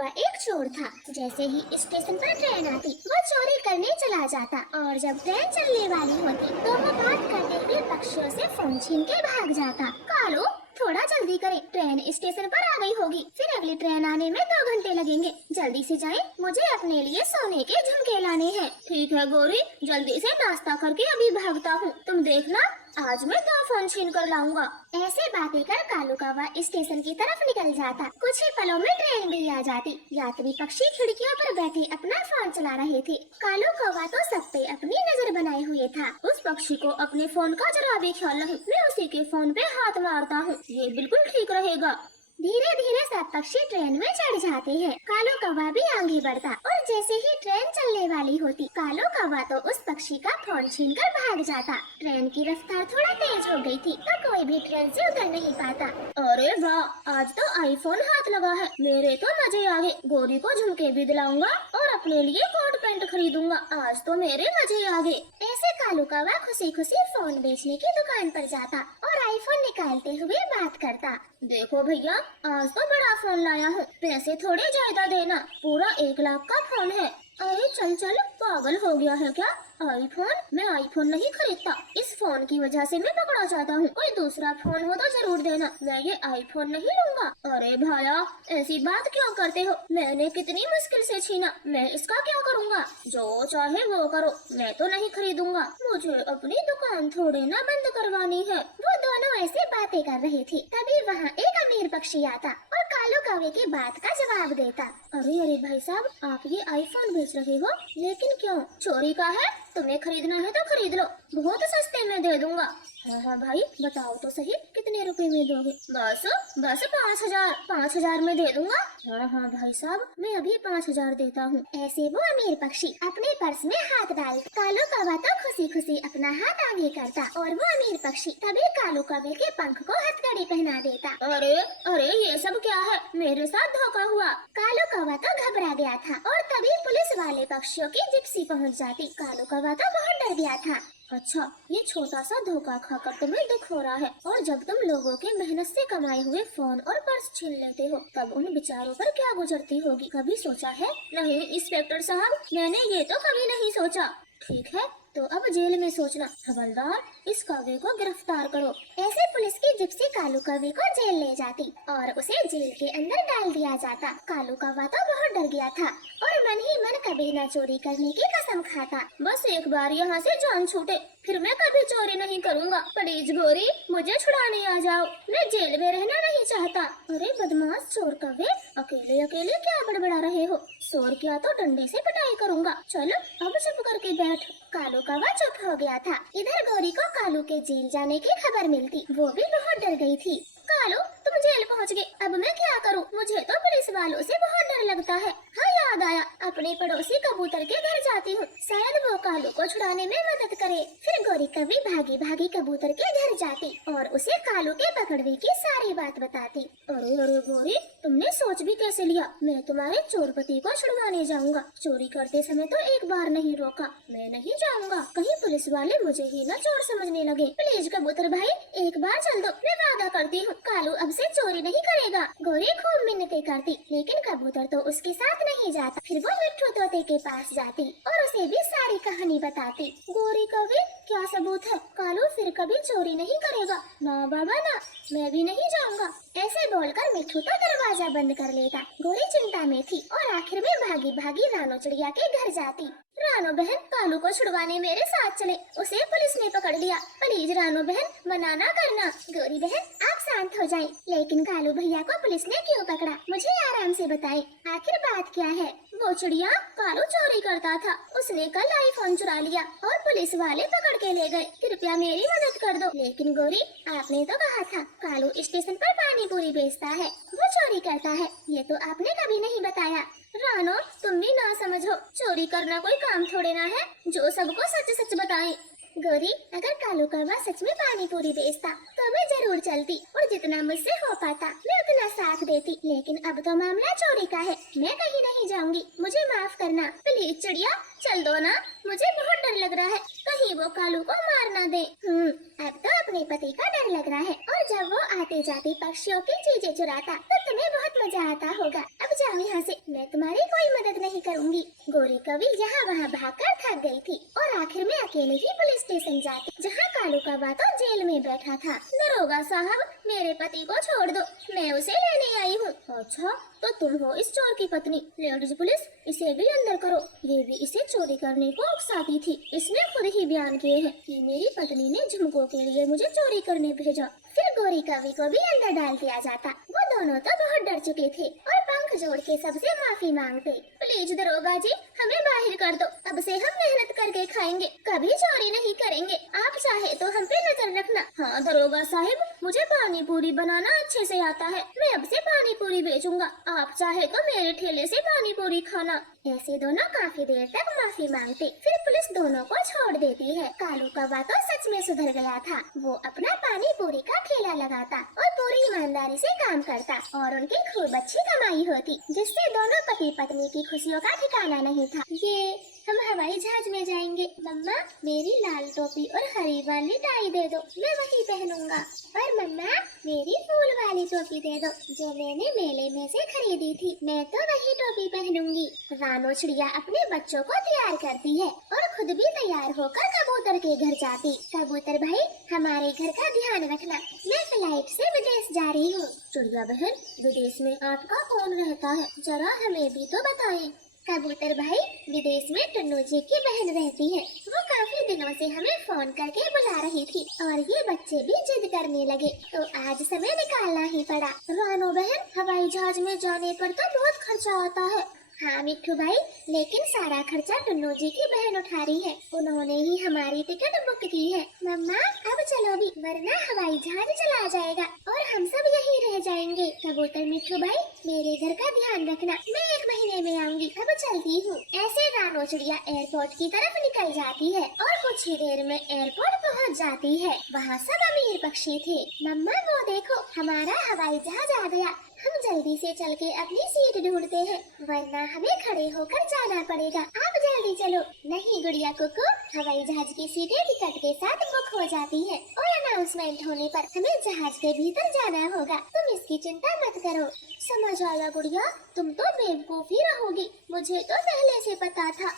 कौवा एक चोर था। जैसे ही स्टेशन पर ट्रेन आती वो चोरी करने चला जाता और जब ट्रेन चलने वाली होती तो वो बात करते हुए पक्षियों से फोन छीन के भाग जाता। कालू थोड़ा जल्दी करें, ट्रेन स्टेशन पर आ गई होगी, फिर अगली ट्रेन आने में 2 घंटे लगेंगे। जल्दी से जाएं, मुझे अपने लिए सोने के झुमके लाने हैं। ठीक है गौरी, जल्दी से नाश्ता करके अभी भागता हूँ, तुम देखना आज मैं 2 फोन छीन कर लाऊंगा। ऐसे बातें कर कालू कौवा स्टेशन की तरफ निकल जाता। कुछ ही पलों में ट्रेन भी आ जाती। यात्री पक्षी खिड़कियों पर बैठे अपना फोन चला रहे थे। कालू कौवा तो सब पे अपनी नजर बनाए हुए था। उस पक्षी को अपने फोन का जरा भी ख्याल नहीं, मैं उसी के फोन पे हाथ मारता हूँ, ये बिल्कुल ठीक रहेगा। धीरे धीरे सब पक्षी ट्रेन में चढ़ जाते हैं। कालू कौवा भी आगे बढ़ता और जैसे ही ट्रेन चलने वाली होती कालू कौवा तो उस पक्षी का फोन छीनकर भाग जाता। ट्रेन की रफ्तार थोड़ा तेज हो गई थी तो कोई भी ट्रेन से उतर नहीं पाता। अरे वाह, आज तो आईफोन हाथ लगा है, मेरे तो मजे आ गए। गौरी को झुमके भी दिलाऊंगा और अपने लिए कोट पैंट खरीदूंगा, आज तो मेरे मजे आ गए। ऐसे कालू कौवा खुशी खुशी फोन बेचने की दुकान पर जाता और आईफोन निकालते हुए बात करता। देखो भैया, आज तो बड़ा फोन लाया हूँ, पैसे थोड़े ज्यादा देना, पूरा 1 लाख का फोन है। अरे चल चल, पागल हो गया है क्या? आईफोन? मैं आईफोन नहीं खरीदता, इस फोन की वजह से मैं पकड़ा जाता हूँ। कोई दूसरा फोन हो तो जरूर देना, मैं ये आईफोन नहीं लूंगा। अरे भाया, ऐसी बात क्यों करते हो? मैंने कितनी मुश्किल से छीना, मैं इसका क्या करूँगा? जो चाहे वो करो, मैं तो नहीं खरीदूंगा, मुझे अपनी दुकान थोड़े ना बंद करवानी है। वो दोनों ऐसे बातें कर रहे थे, तभी वहाँ एक अमीर पक्षी आता और कालू कौवे की बात का जवाब देता। अरे अरे भाई साहब, आप ये आईफोन बेच रहे हो, लेकिन क्यों? चोरी का है, तुम्हें खरीदना है तो खरीद लो, बहुत सस्ते में दे दूंगा। हाँ भाई, बताओ तो सही, कितने रुपए में दोगे? बस बस 5,000 में दे दूंगा। हाँ भाई साहब, मैं अभी 5,000 देता हूँ। ऐसे वो अमीर पक्षी अपने पर्स में हाथ डाल कालू कौवा तो खुशी खुशी अपना हाथ आगे करता और वो अमीर पक्षी तभी कालू कौवे के पंख को हथकड़ी पहना देता। अरे अरे, ये सब क्या है? मेरे साथ धोखा हुआ। कालू कौवा तो घबरा गया था और तभी पुलिस वाले पक्षियों की जिप्सी पहुँच जाती। कालू कौवा तो बहुत डर गया था। अच्छा, ये छोटा सा धोखा खाकर तुम्हें दुख हो रहा है, और जब तुम लोगों के मेहनत से कमाए हुए फोन और पर्स छीन लेते हो तब उन बेचारों पर क्या गुजरती होगी, कभी सोचा है? नहीं इंस्पेक्टर साहब, मैंने ये तो कभी नहीं सोचा। ठीक है, तो अब जेल में सोचना। हवलदार, इस कौवे को गिरफ्तार करो। ऐसे पुलिस की जिप्सी कालू कौवे को जेल ले जाती और उसे जेल के अंदर डाल दिया जाता। कालू कौवा तो बहुत डर गया था और मन ही मन कभी न चोरी करने की कसम खाता। बस एक बार यहाँ से जान छूटे, फिर मैं कभी चोरी नहीं करूँगा। प्लीज गौरी, मुझे छुड़ाने आ जाओ, मैं जेल में रहना नहीं चाहता। अरे बदमाश चोर कौवे, अकेले अकेले क्या बड़बड़ा रहे हो? शोर किया तो डंडे से पिटाई करूँगा। चलो अब चुप करके बैठ। कालू कौवा चुप हो गया था। इधर गौरी को कालू के जेल जाने की खबर मिलती, वो भी बहुत डर गई थी। कालू, तुम जेल पहुंच गए, अब मैं क्या करूं? मुझे तो पुलिस वालों से बहुत डर लगता है। हाँ याद आया, अपने पड़ोसी कबूतर के घर जाती हूँ, शायद वो कालू को छुड़ाने में मदद करे। फिर गौरी कभी भागी भागी कबूतर के घर जाती और उसे कालू के पकड़ने की सारी बात बताती। अरे अरे गौरी, तुमने सोच भी कैसे लिया? मैं तुम्हारे चोर पति को छुड़वाने जाऊंगा। चोरी करते समय तो एक बार नहीं रोका, मैं नहीं जाऊंगा, कहीं पुलिस वाले मुझे ही न चोर समझने लगे। प्लीज कबूतर भाई, एक बार चल दो, मैं वादा करती हूँ कालू अब से चोरी नहीं करेगा। गौरी खूब मिन्नतें करती, लेकिन कबूतर तो उसके साथ नहीं जाता। फिर वो मिट्ठू तोते के पास जाती और उसे भी सारी कहानी बताती। गौरी कौवे, क्या सबूत है? कालू फिर कभी चोरी नहीं करेगा। ना बाबा ना, मैं भी नहीं जाऊंगा। ऐसे बोलकर मिट्ठू तो दरवाजा बंद कर लेता। गौरी चिंता में थी और आखिर में भागी भागी रानो चिड़िया के घर जाती। रानो बहन, कालू को छुड़वाने मेरे साथ चले, उसे पुलिस ने पकड़ लिया। प्लीज रानो बहन, मना ना करना। गौरी बहन, आप शांत हो जाएं। लेकिन कालू भैया को पुलिस ने क्यों पकड़ा, मुझे आराम से बताएं, आखिर बात क्या है? वो चिड़िया, कालू चोरी करता था, उसने कल आईफोन चुरा लिया और पुलिस वाले पकड़ के ले गए। कृपया मेरी मदद कर दो। लेकिन गौरी, आपने तो कहा था कालू स्टेशन पर पानी पूरी बेचता है, वो चोरी करता है, ये तो आपने कभी नहीं बताया। रानो, तुम भी ना समझो, चोरी करना कोई काम थोड़े ना है, जो सबको सच सच बताएं। गौरी, अगर कालू कौवा सच में पानी पूरी बेचता तो मैं जरूर चलती और जितना मुझसे हो पाता मैं उतना साथ देती, लेकिन अब तो मामला चोरी का है, मैं कहीं नहीं जाऊंगी, मुझे माफ करना। प्लीज चिड़िया, चल दो ना, मुझे बहुत डर लग रहा है, कहीं वो कालू को मार ना दे। अब तो तो अपने पति का डर लग रहा है, और जब वो आते जाते पक्षियों की चीजें चुराता तो तुम्हें बहुत मजा आता होगा। अब जाओ यहाँ से, मैं तुम्हारी कोई मदद नहीं करूँगी। गोरी कवि यहाँ वहाँ भागकर थक गई थी और आखिर में अकेले ही पुलिस स्टेशन जाती, जहाँ कालू कौवा तो जेल में बैठा था। दरोगा साहब, मेरे पति को छोड़ दो, मैं उसे लेने आई हूँ। अच्छा, तो तुम हो इस चोर की पत्नी। लेडीज पुलिस, इसे भी अंदर करो। ये भी इसे चोरी करने को उकसाती थी। इसने खुद ही बयान किए हैं कि मेरी पत्नी ने झुमकों के लिए मुझे चोरी करने भेजा। फिर गोरी कवि को भी अंदर डाल दिया जाता। वो दोनों तो बहुत डर चुके थे और पंख जोड़ के सबसे माफी मांगते। प्लीज दरोगा जी, हमें बाहर कर दो, अब से हम मेहनत करके खाएंगे, कभी चोरी नहीं करेंगे। आप चाहे तो हम पे नजर रखना। हाँ दरोगा साहिब, मुझे पानी पूरी बनाना अच्छे से आता है, मैं अब से पानी पूरी बेचूंगा। आप चाहे तो मेरे ठेले से पानी पूरी खाना। ऐसे दोनों काफी देर तक माफी मांगते, फिर पुलिस दोनों को छोड़ देती है। कालू कौवा तो सच में सुधर गया था। वो अपना पानी पूरी का ठेला लगाता और पूरी ईमानदारी से काम करता और उनकी खूब अच्छी कमाई होती, जिससे दोनों पति पत्नी की खुशियों का ठिकाना नहीं था। ये हम हवाई जहाज में जाएंगे। मम्मा, मेरी लाल टोपी और हरी वाली टाई दे दो, मैं वही पहनूंगा। और मम्मा, मेरी फूल वाली टोपी दे दो, जो मैंने मेले में से खरीदी थी, मैं तो वही टोपी पहनूंगी। रानो चिड़िया अपने बच्चों को तैयार करती है और खुद भी तैयार होकर कबूतर के घर जाती। कबूतर भाई, हमारे घर का ध्यान रखना, मैं फ्लाइट से विदेश जा रही हूँ। चिड़िया बहन, विदेश में आपका कौन रहता है, जरा हमें भी तो बताएं। कबूतर भाई, विदेश में टुन्नू जी की बहन रहती है, वो काफी दिनों से हमें फोन करके बुला रही थी और ये बच्चे भी जिद करने लगे, तो आज समय निकालना ही पड़ा। रानो बहन, हवाई जहाज में जाने पर तो बहुत खर्चा आता है। हाँ मिट्ठू भाई, लेकिन सारा खर्चा टुन्नू जी की बहन उठा रही है, उन्होंने ही हमारी टिकट बुक की है। मम्मा, अब चलो भी, वरना हवाई जहाज चला जाएगा और हम सब यहीं रह जाएंगे। कबूतर मिट्ठू भाई, मेरे घर का ध्यान रखना, मैं 1 महीने में आऊंगी, अब चलती हूँ। ऐसे रानो चिड़िया एयरपोर्ट की तरफ निकल जाती है और कुछ ही देर में एयरपोर्ट पहुँच जाती है। वहाँ सब अमीर पक्षी थे। मम्मा वो देखो, हमारा हवाई जहाज आ गया, हम जल्दी से चल के अपनी सीट ढूंढते हैं, वरना हमें खड़े होकर जाना पड़ेगा। आप जल्दी चलो। नहीं गुड़िया कुकू, हवाई जहाज की सीटें टिकट के साथ बुक हो जाती है और अनाउंसमेंट होने पर हमें जहाज के भीतर जाना होगा, तुम इसकी चिंता मत करो। समझ आया गुड़िया, तुम तो बेवकूफ ही रहोगी, मुझे तो पहले से पता था।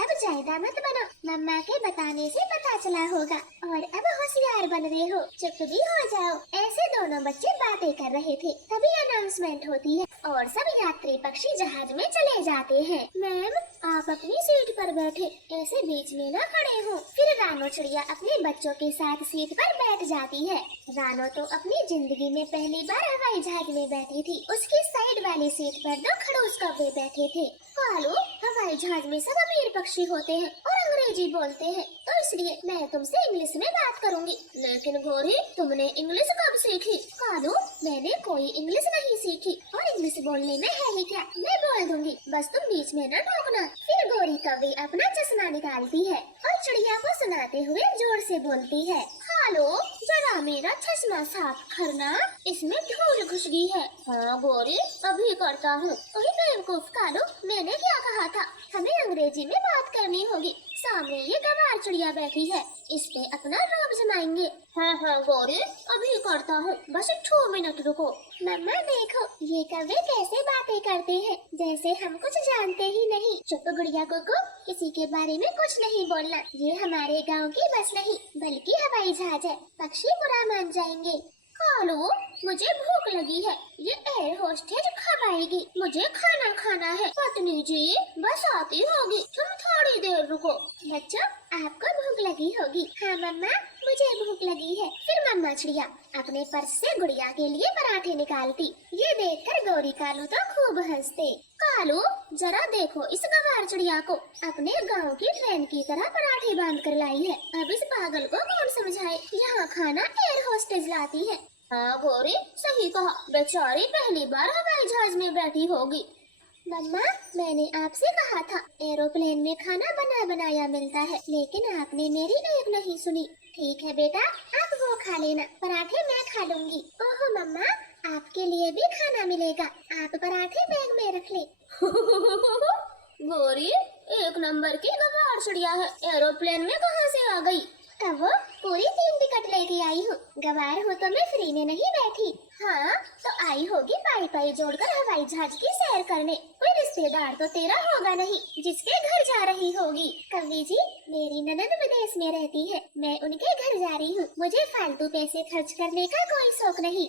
अब ज्यादा मत बनो, मम्मा के बताने से पता चला होगा और अब होशियार बन रहे हो, चुप भी हो जाओ। ऐसे दोनों बच्चे बातें कर रहे थे, तभी अनाउंसमेंट होती है और सब यात्री पक्षी जहाज में चले जाते हैं। मैम, आप अपनी सीट पर बैठे, ऐसे बीच में न खड़े हो। फिर रानो चिड़िया अपने बच्चों के साथ सीट पर बैठ जाती है। रानो तो अपनी जिंदगी में पहली बार हवाई जहाज में बैठी थी, उसकी साइड वाली सीट पर 2 खड़ूस कौवे बैठे थे। कालू, हवाई जहाज में सब अमीर पक्षी होते हैं और अंग्रेजी बोलते हैं, तो इसलिए मैं तुमसे इंग्लिश में बात करूंगी। लेकिन गोरी, तुमने इंग्लिश कब सीखी? कालू, मैंने कोई इंग्लिश नहीं सीखी और इंग्लिश बोलने में है ही क्या, मैं बोल दूंगी, बस तुम बीच में न टोकना। फिर गोरी कौवी अपना चश्मा निकालती है और चिड़िया को सुनाते हुए जोर से बोलती है, कालू, जरा मेरा चश्मा साफ करना, इसमें धूल घुस गई है। हाँ गोरी, अभी करता हूँ। वही बेवकूफ कालू, मैंने क्या कहा था, हमें अंग्रेजी में बात करनी होगी। सामने ये गंवार चिड़िया बैठी है, इस पे अपना रौब जमाएंगे। हाँ हाँ गौरी, अभी करता हूँ, बस 2 मिनट रुको। मम्मा देखो, ये कौवे कैसे बातें करते हैं, जैसे हम कुछ जानते ही नहीं। चुप गुड़िया कुकू, किसी के बारे में कुछ नहीं बोलना, ये हमारे गांव की बस नहीं बल्कि हवाई जहाज है, पक्षी बुरा मान जाएंगे। कालू, मुझे भूख लगी है, ये एयर होस्टेज खवाएगी, मुझे खाना खाना है। पत्नी जी, बस आती होगी, तुम थोड़ी देर रुको। बच्चों, आपको भूख लगी होगी। हाँ मम्मा, मुझे भूख लगी है। फिर मम्मा चिड़िया अपने पर्स से गुड़िया के लिए पराठे निकालती। ये देखकर गौरी कालू तो खूब हंसते। कालू, जरा देखो इस गंवार चिड़िया को, अपने गांव की ट्रेन की तरह पराठे बांध कर लाई है। अब इस पागल को कौन समझाए, यहाँ खाना एयर होस्टेज लाती है। हाँ गौरी, सही कहा, बेचारी पहली बार हवाई जहाज में बैठी होगी। मम्मा, मैंने आपसे कहा था एरोप्लेन में खाना बना बनाया मिलता है, लेकिन आपने मेरी एक नहीं सुनी। ठीक है बेटा, आप वो खा लेना, पराठे मैं खा लूंगी। ओहो मम्मा, आपके लिए भी खाना मिलेगा, आप पराठे बैग में रख ले। गौरी, 1 नंबर की गंवार चिड़िया है, एरोप्लेन में कहाँ से आ गई? कहो, पूरी 3 टिकट लेके आई हूँ। गवार हो तो मैं फ्री में नहीं बैठी। हाँ, तो आई होगी पाई पाई जोड़कर हवाई जहाज की सैर करने। कोई रिश्तेदार तो तेरा होगा नहीं जिसके घर जा रही होगी। कवि जी, मेरी ननद विदेश में रहती है, मैं उनके घर जा रही हूँ। मुझे फालतू पैसे खर्च करने का कोई शौक नहीं।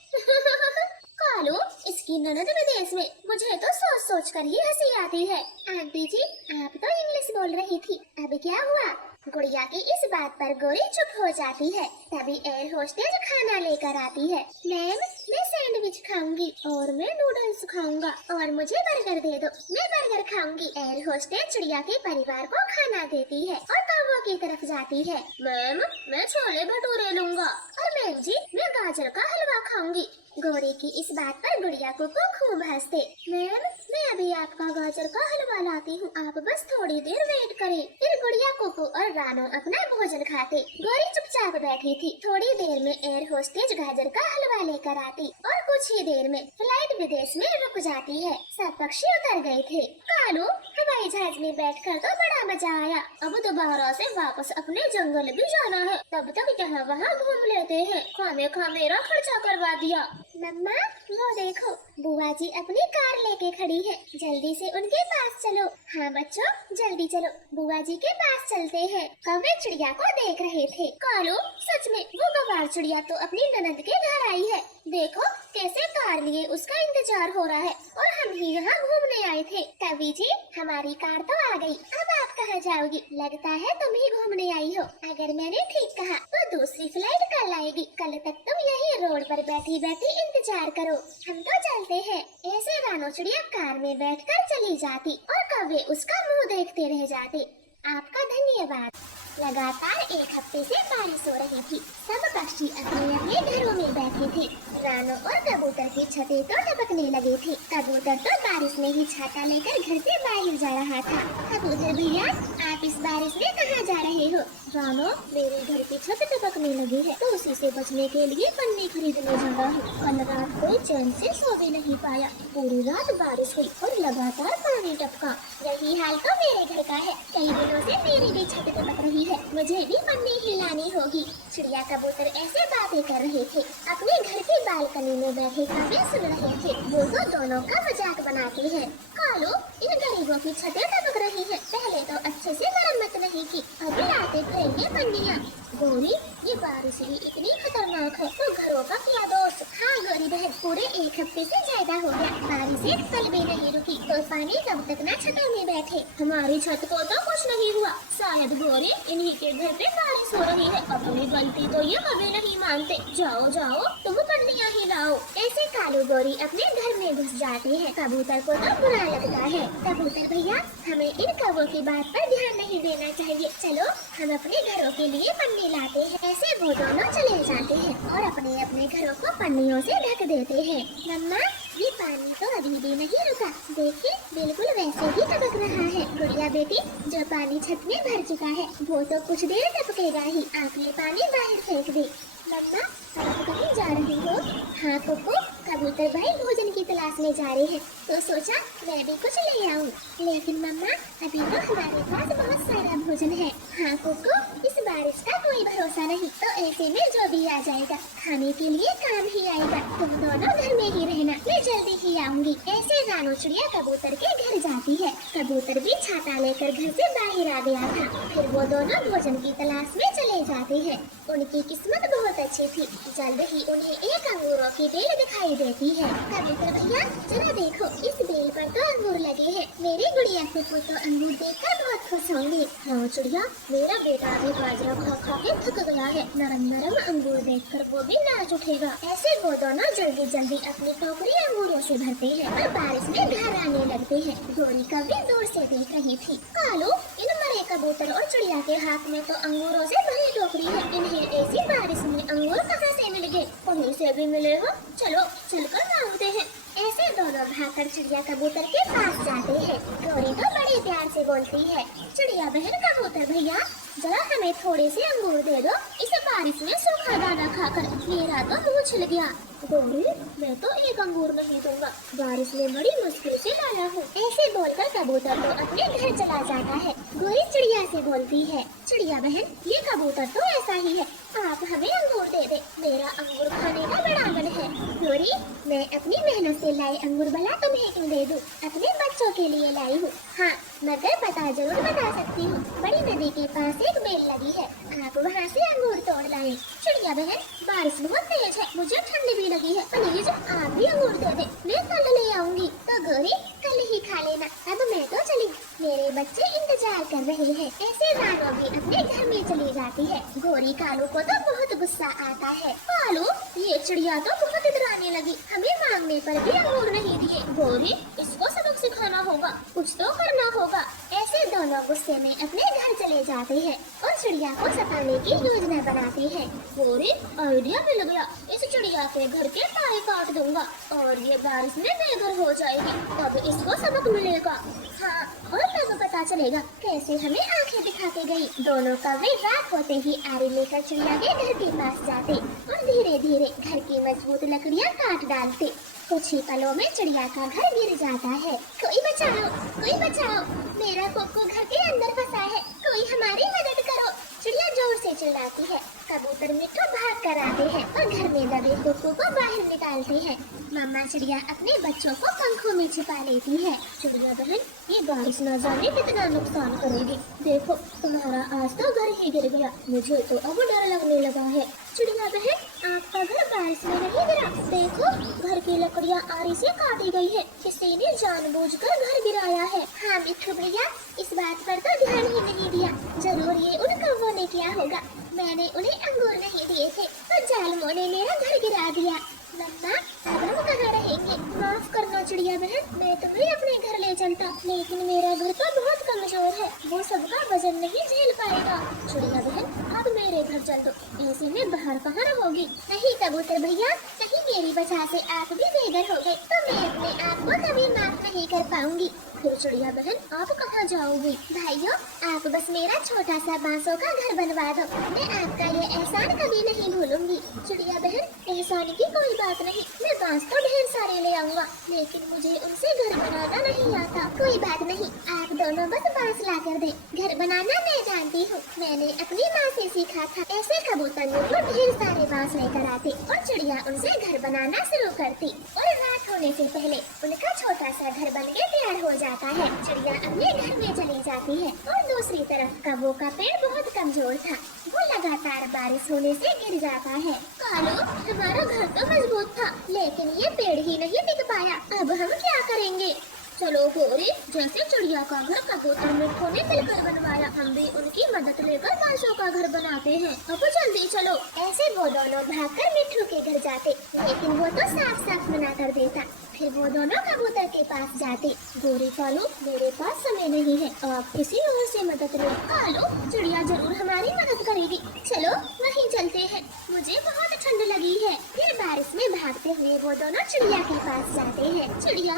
कालू, इसकी ननद विदेश में, मुझे तो सोच सोच कर ही हंसी आती है। आंटी जी, आप तो इंग्लिश बोल रही थी, अब क्या हुआ? गुड़िया की इस बात पर गोरी चुप हो जाती है। तभी एयर होस्टेस खाना लेकर आती है। मैम, मैं सैंडविच खाऊंगी और मैं नूडल्स खाऊंगा और मुझे बर्गर दे दो, मैं बर्गर खाऊंगी। एयर होस्टेस चिड़िया के परिवार को खाना देती है और कौवों की तरफ जाती है। मैम, मैं छोले भटूरे लूंगा। और मैम जी, मैं गाजर का हलवा खाऊंगी। गोरी की इस बात पर गुड़िया को खूब हंसते। मैम, मैं अभी आपका गाजर का हलवा लाती हूँ, आप बस थोड़ी देर वेट करें। फिर गुड़िया कोको और रानो अपना भोजन खाते। गोरी चुपचाप बैठी थी। थोड़ी देर में एयर होस्टेज गाजर का हलवा लेकर आती और कुछ ही देर में फ्लाइट विदेश में रुक जाती है। सब पक्षी उतर गए थे। कालू, हवाई जहाज में बैठकर तो बड़ा मजा आया। अब दोबारा से वापस अपने जंगल भी जाना है, तब तक यहाँ वहाँ घूम लेते हैं। खामे खा मेरा खर्चा करवा दिया। मम्मा, वो देखो, बुआ जी अपनी कार लेके खड़ी है, जल्दी से उनके पास चलो। हाँ बच्चों, जल्दी चलो, बुआ जी के पास चलते हैं। कौवे चिड़िया को देख रहे थे। कालू, सच में वो गवार चिड़िया तो अपनी ननद के घर आई है। देखो कैसे कार लिए उसका इंतजार हो रहा है और हम ही यहाँ घूमने आए थे। कवि जी, हमारी कार तो आ गई, अब आप कहाँ जाओगी? लगता है तुम ही घूमने आई हो। अगर मैंने ठीक कहा तो दूसरी फ्लाइट कल आएगी। कल तक तुम यही रोड पर बैठी बैठी इंतजार करो, हम तो चलते हैं। ऐसे रानो चिड़िया कार में बैठकर चली जाती और कौवे उसका मुँह देखते रह जाते। आपका धन्यवाद। लगातार 1 हफ्ते से बारिश हो रही थी। सब पक्षी अपने अपने घरों में बैठे थे। रानो और कबूतर की छतें तो टपकने लगे थे। कबूतर तो बारिश में ही छाता लेकर घर से बाहर जा रहा था। कबूतर भैया, आप इस बारिश में कहाँ जा रहे हो? रानो, मेरे घर की छत टपकने लगी है तो उसी से बचने के लिए पन्नी खरीदने जा रहा हूँ। कल रात को चैन से सो भी नहीं पाया, पूरी रात बारिश हुई और लगातार पानी टपका। यही हाल तो मेरे घर का है, कई दिनों से मेरी भी छत टपक रही है, मुझे भी पन्नी हिलानी होगी। चिड़िया कबूतर ऐसे बातें कर रहे थे। अपने घर की बालकनी में बैठे कौवे सुन रहे थे। वो तो दोनों का मजाक बनाते हैं। कालू, इन गरीबों की छतें टपक रही है, पहले तो अच्छे से मरम्मत नहीं की, अब लाते फिरेंगे पन्नियाँ। गोरी, ये बारिश ही इतनी खतरनाक है तो घरों का क्या दोष? हाँ गोरी बहन, पूरे 1 हफ्ते से ज्यादा हो गया, बारिश एक पल भी नहीं रुकी तो पानी कब तक न छतों में बैठे। हमारी छत को तो कुछ नहीं हुआ, शायद गोरी इन्हीं के घर पे बारिश हो रही है। अपनी गलती तो ये कभी नहीं मानते। जाओ जाओ, तुम पन्नियाँ ही लाओ। ऐसे कालू गोरी अपने घर में घुस जाती है। कबूतर को तो बुरा लगता है। कबूतर भैया, हमें इन कौवों की बात पर ध्यान नहीं देना चाहिए, चलो हम अपने घरों के लिए पन्नी लाते हैं। ऐसे वो दोनों चले जाते हैं और अपने अपने घरों को पन्नियों से ढक देते हैं। मम्मा, ये पानी तो अभी भी नहीं रुका, देखिए बिल्कुल वैसे ही टपक रहा है। गुड़िया बेटी, जो पानी छत में भर चुका है वो तो कुछ देर टपकेगा ही, आप ये पानी बाहर फेंक दे। मम्मा, आप कहीं जा रही हो? हाँ कुकू, कबूतर भाई भोजन की तलाश में जा रहे हैं तो सोचा मैं भी कुछ ले आऊं। लेकिन मम्मा, अभी तो हमारे पास बहुत सारा भोजन है। हाँ कुकू, इस बारिश का कोई भरोसा नहीं, तो ऐसे में जो भी आ जाएगा खाने के लिए काम ही आएगा। तुम दोनों घर में ही रहना, मैं जल्दी ही आऊंगी। ऐसे रानो चिड़िया कबूतर के घर जाती है। कबूतर भी छाता लेकर घर से बाहर आ गया था। फिर वो दोनों भोजन की तलाश में चले जाते हैं। उनकी किस्मत बहुत अच्छी थी, जल्द ही उन्हें एक अंगूरों की बेल दिखाई देती है। कबूतर भैया, जरा देखो, इस बेल पर तो अंगूर लगे हैं। मेरी गुड़िया कुकू तो अंगूर देखकर बहुत खुश होंगी। हाँ चिड़िया, मेरा बेटा भी बाजरा खा खा के थक गया है, नरम नरम अंगूर देखकर वो भी नाच उठेगा। ऐसे वो दोनों जल्दी जल्दी अपनी टोकरी अंगूरों से भरते हैं और बारिश में घर आने लगते हैं। गोरी कभी दूर से देख रही थी। कालू, इन मरे कबूतर और चिड़िया के हाथ में तो अंगूरों से भरी टोकरी है, इन्हें ऐसी बारिश में अंगूर कहाँ से मिल गए? कहीं से भी मिले हो, चलो चलकर मांगते हैं। ऐसे दोनों दोनों भागकर चिड़िया कबूतर के पास जाते हैं। गौरी तो बड़े प्यार से बोलती है, चिड़िया बहन कबूतर भैया जरा हमें थोड़े से अंगूर दे दो, इसे बारिश में सूखा दाना खाकर मेरा तो मुंह छिल गया। गौरी मैं तो एक अंगूर नहीं दूंगा, बारिश में बड़ी मुश्किल से लाया हूँ। ऐसे बोलकर कबूतर तो अपने घर चला जाता है। गौरी चिड़िया से बोलती है, चिड़िया बहन ये कबूतर तो ऐसा ही है, आप हमें अंगूर दे दे, मेरा अंगूर खाने का बड़ा मन है। गौरी मैं अपनी मेहनत से लाई अंगूर भला तुम्हें क्यों दे दूं, अपने बच्चों के लिए लाई हूँ। हाँ मगर पता जरूर बता सकती हूँ, बड़ी नदी के पास एक बेल लगी है, आप वहाँ से अंगूर तोड़ लाए। चिड़िया बहन बारिश बहुत तेज है, मुझे ठंडी भी लगी है, प्लीज आप भी अंगूर दे दे, मैं कल ले आऊंगी। तो गौरी कल ही खा लेना, अब मैं तो चली, मेरे बच्चे इंतजार कर रहे हैं। ऐसे रानो भी अपने घर में चली जाती है। गौरी कालू को तो बहुत गुस्सा आता है। कालू ये चिड़िया तो बहुत इतराने लगी, हमें मांगने पर भी अंगूर नहीं दिए। गौरी इसको सबक सिखाना होगा, कुछ तो करना होगा। ऐसे दोनों गुस्से में अपने घर चले जाते हैं और चिड़िया को सताने की योजना बनाते हैं। गौरी आइडिया मिल गया, इस चिड़िया के घर के तारे काट दूंगा और ये बारिश में बेघर हो जाएगी, तब इसको सबक मिलेगा। हाँ और तब पता चलेगा कैसे हमें आंखें दिखा के गई। दोनों कौवे रात होते ही आरी लेकर चिड़िया के घर के पास जाते और धीरे धीरे घर की मजबूत लकड़ियाँ काट डालते। कुछ ही पलों में चिड़िया का घर गिर जाता है। कोई बचाओ, कोई बचाओ, मेरा कोको घर के अंदर फंसा है, कोई हमारी मदद करो। चिड़िया जोर से चिल्लाती है। कबूतर मिट्ठू भाग कर आते हैं और घर में दबे कोको को बाहर निकालते हैं। मम्मा चिड़िया अपने बच्चों को पंखों में छिपा लेती है। चिड़िया बहन ये बारिश न जाने कितना नुकसान करेगी, देखो तुम्हारा आज तो घर ही गिर गया, मुझे तो अब डर लगने लगा है। चिड़िया बहन आपका घर बारिश में नहीं गिरा, देखो घर की लकड़ियाँ आरी से काटी गई है, किसी ने जानबूझकर घर गिराया है। हाँ मिट्ठू भैया इस बात पर तो ध्यान ही नहीं दिया, जरूर ये उन कौवों ने किया होगा, मैंने उन्हें अंगूर नहीं दिए थे तो जालमों ने मेरा घर गिरा दिया। मम्मा अब हम कहाँ रहेंगे, माफ करना चिड़िया बहन, मैं तुम्हें अपने घर ले चलता, लेकिन मेरा घर तो बहुत कमजोर है, वो सबका वजन नहीं झेल पाएगा। चिड़िया बहन अब मेरे घर चल दो, ऐसे में बाहर कहाँ रहोगी। नहीं कबूतर भैया कहीं मेरी वजह से आप भी बेघर हो गए तो मैं अपने आप को कभी माफ नहीं कर पाऊंगी। फिर चिड़िया बहन आप कहाँ जाओगी। भाइयों आप बस मेरा छोटा सा बांसों का घर बनवा दो, मैं आपका ये एहसान कभी नहीं भूलूंगी। चिड़िया बहन एहसान की कोई बात नहीं, मैं बांस तो ढेर सारे ले आऊंगा, लेकिन मुझे उनसे घर बनाना नहीं आता। कोई बात नहीं आप दोनों बस बांस ला कर दे, घर बनाना मैं जानती हूँ, मैंने अपनी माँ से सीखा था। ऐसे कबूतर मिलकर ढेर सारे बांस लेकर आते और चिड़िया उनसे घर बनाना शुरू करती और रात होने से पहले उनका छोटा सा घर बन के तैयार हो जाता है। चिड़िया अपने घर में चली जाती है और दूसरी तरफ कौवों का पेड़ बहुत कमजोर था, वो लगातार बारिश होने से गिर जाता है। कालू हमारा घर तो मजबूत था, लेकिन ये पेड़ ही नहीं टिक पाया, अब हम क्या करेंगे। चलो गौरी जैसे चिड़िया का घर कबूतर मिट्ठू ने मिलकर बनवाया, हम भी उनकी मदद लेकर बांसों का घर बनाते हैं, अब जल्दी चलो। ऐसे वो दोनों भागकर मिट्ठू के घर जाते, लेकिन वो तो साफ साफ मना कर देता। फिर वो दोनों कबूतर के पास जाते। गौरी कालू मेरे पास समय नहीं है, आप किसी और से मदद लो। कालू चिड़िया जरूर हमारी मदद करेगी, चलो वहीं चलते हैं, मुझे बहुत ठंड लगी है। फिर बारिश में भागते हुए वो दोनों चिड़िया के पास जाते हैं। चिड़िया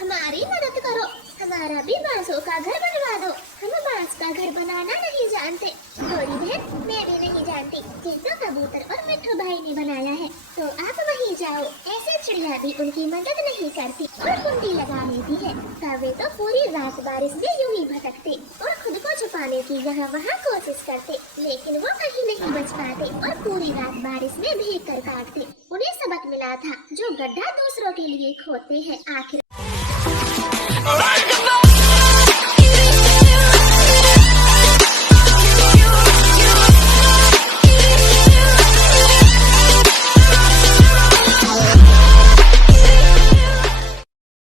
हमारी मदद करो, हमारा भी बांसों का घर बनवा दो, हम बांस का घर बनाना नहीं जानते। गौरी बहन मैं भी नहीं जानती, ये तो कबूतर और मिट्ठू भाई ने बनाया है, तो आप वहीं जाओ। ऐसे चिड़िया भी उनकी मदद नहीं करती और कुंडी लगा लेती है। कौवे तो पूरी रात बारिश में यूं ही भटकते और खुद को छुपाने की यहाँ वहाँ कोशिश करते, लेकिन वो कहीं नहीं बच पाते और पूरी रात बारिश में भीग कर काटते। उन्हें सबक मिला था, जो गड्ढा दूसरों के लिए खोदते हैं आखिर